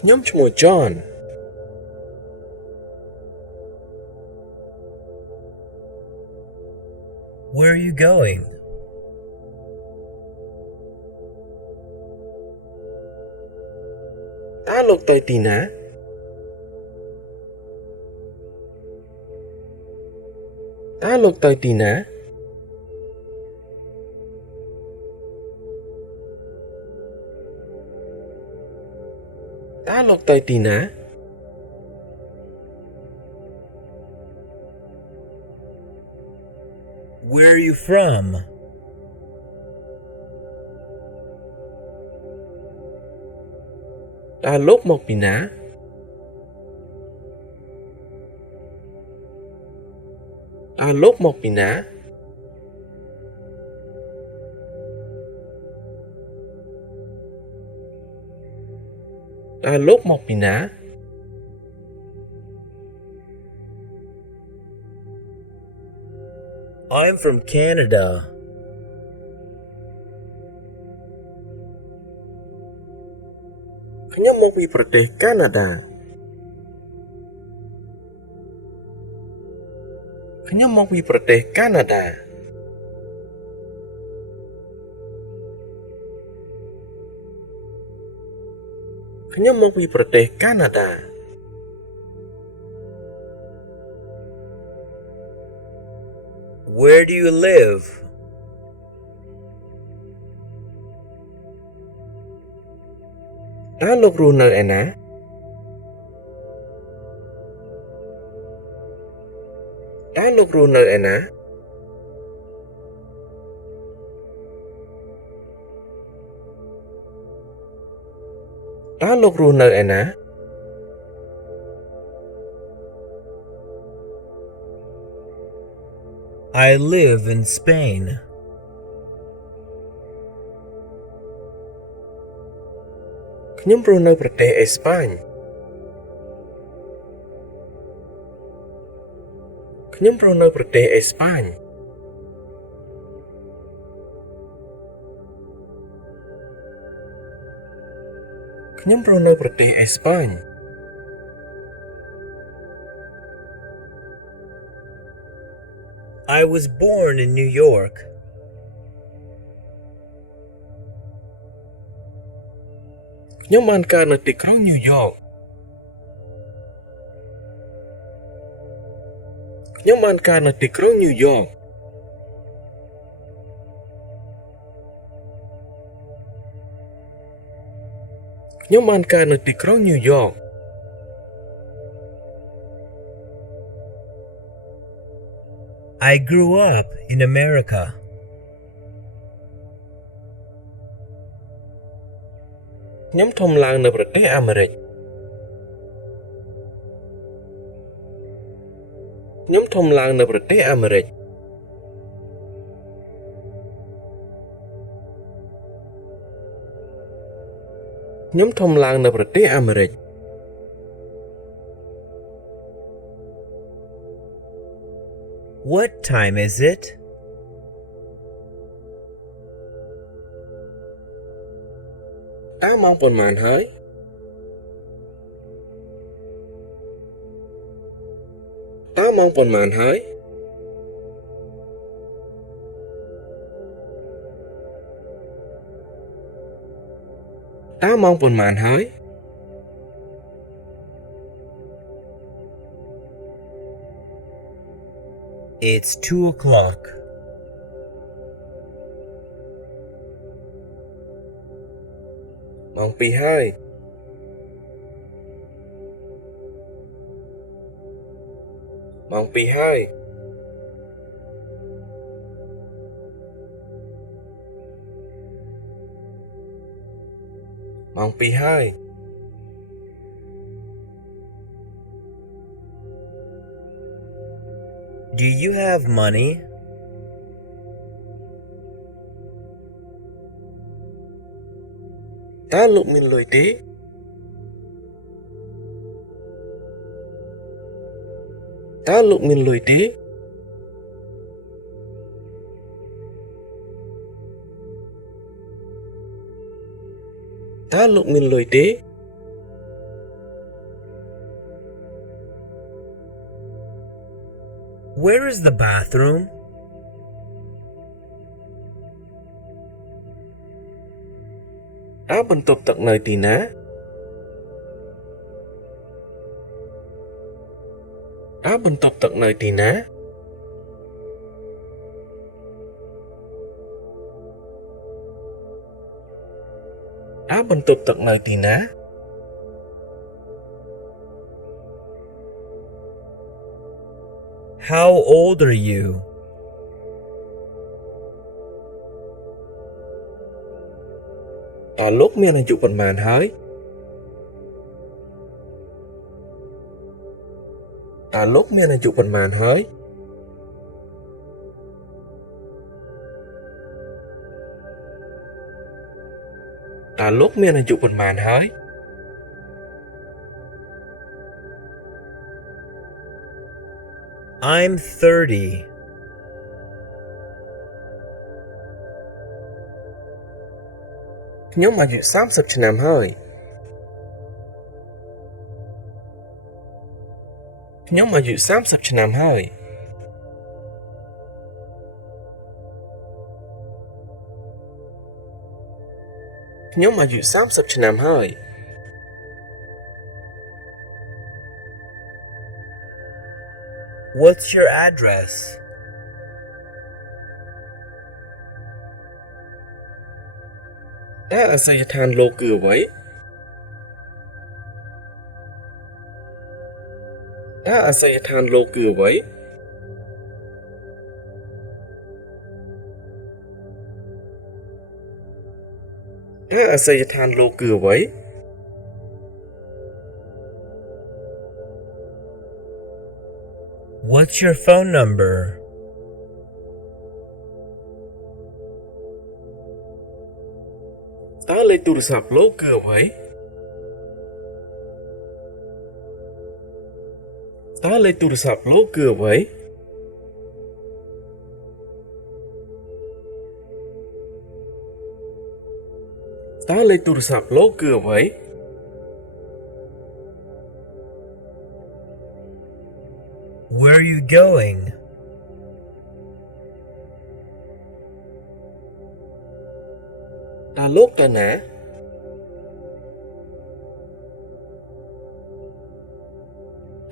ខ្ញុំឈ្មោះ John Where are you going? តើលោកទៅទីណាតើលោកទៅទីណាតើលោកទៅទីណា Where are you from? តើលោកមកពីណាតើលោកមកពីណាតើលោកមកពីណា I'm from Canada. ខ្ញុំមកពីប្រទេសកាណាដាខ្ញុំមកពីប្រទេសកាណាដាខ្ញុំមកពីប្រទេសកាណាដា Where do you live? តើលោករស់នៅឯណាតើលោករស់នៅឯណាតើលោករស់នៅឯណា I live in Spain. ខ្ញុំរស់នៅប្រទេសអេស្ប៉ាញខ្ញុំរស់នៅប្រទេសអេស្ប៉ាញខ្ញុំរស់នៅប្រទេសអេស្ប៉ាញ I was born in New York. ខ្ញុំបានកើតនៅទីក្រុងញូវយ៉កខ្ញុំបានកើតនៅទីក្រុងញូវយ៉កខ្ញុំបានកើតនៅទីក្រុងញូវយ៉ក I grew up in America. ខ្ញុំធំឡើងនៅប្រទេសអាមេរិកខ្ញុំធំឡើងនៅប្រទេសអាមេរិកខ្ញុំធំឡើងនៅប្រទេសអាមេរិក What time is it? តើម៉ោងប៉ុន្មានហើយតើម៉ោងប៉ុន្មានហើយតើម៉ោងប៉ុន្មានហើយ It's 2 o'clock. ម៉ោង 2 ហើយម៉ោង 2 ហើយម៉ោង 2 ហើយ Do you have money? តើលោកមានលុយទេតើលោកមានលុយទេតើលោកមានលុយទេ Where is the bathroom? តើបន្ទប់ទឹកនៅទីណា តើបន្ទប់ទឹកនៅទីណា តើបន្ទប់ទឹកនៅទីណា How old are you? តើលោកមានអាយុប៉ុន្មានហើយ តើលោកមានអាយុប៉ុន្មានហើយ តើលោកមានអាយុប៉ុន្មានហើយ I'm 30. ខ្ញុំអាយុ30ឆ្នាំហើយ ខ្ញុំអាយុ30ឆ្នាំហើយ ខ្ញុំអាយុ30ឆ្នាំហើយ What's your address? តើអាសយដ្ឋានលោកគឺអ្វី តើអាសយដ្ឋានលោកគឺអ្វី តើអាសយដ្ឋានលោកគឺអ្វី What's your phone number? តើលេខទូរស័ព្ទលោកគឺអ្វី តើលេខទូរស័ព្ទលោកគឺអ្វី តើលេខទូរស័ព្ទលោកគឺអ្វី Where are you going? តើលោកទៅណា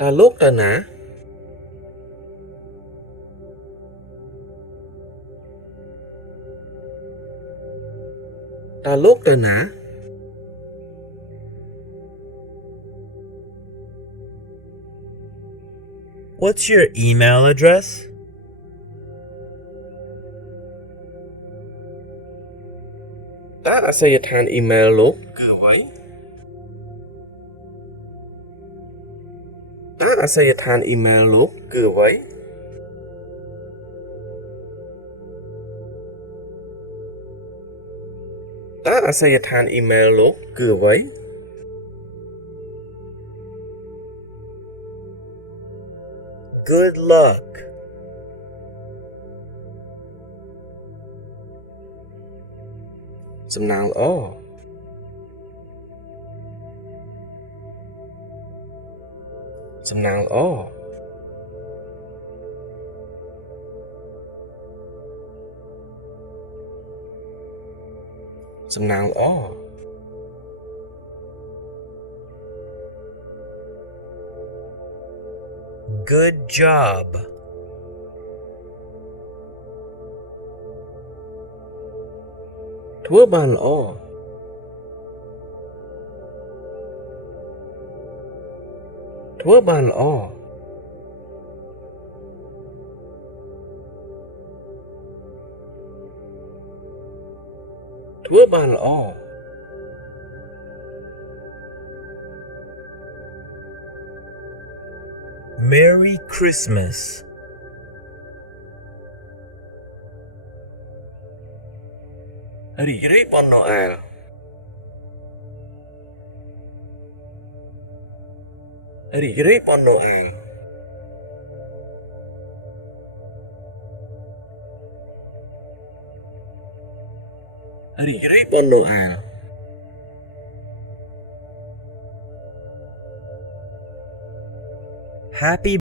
តើលោកទៅណា តើលោកទៅណា What's your email address? តើអាសយដ្ឋានអ៊ីមែលលោកគឺអ្វី តើអាសយដ្ឋានអ៊ីមែលលោកគឺអ្វី តើអាសយដ្ឋានអ៊ីមែលលោកគឺអ្វី Good luck. សំណាងល្អ សំណាងល្អ សំណាងល្អ Good job. ធ្វើបានល្អ ធ្វើបានល្អ ធ្វើបានល្អ Merry Christmas. រីករាយបុណ្យណូអែល រីករាយបុណ្យណូអែល រីករាយបុណ្យណូអែល Happy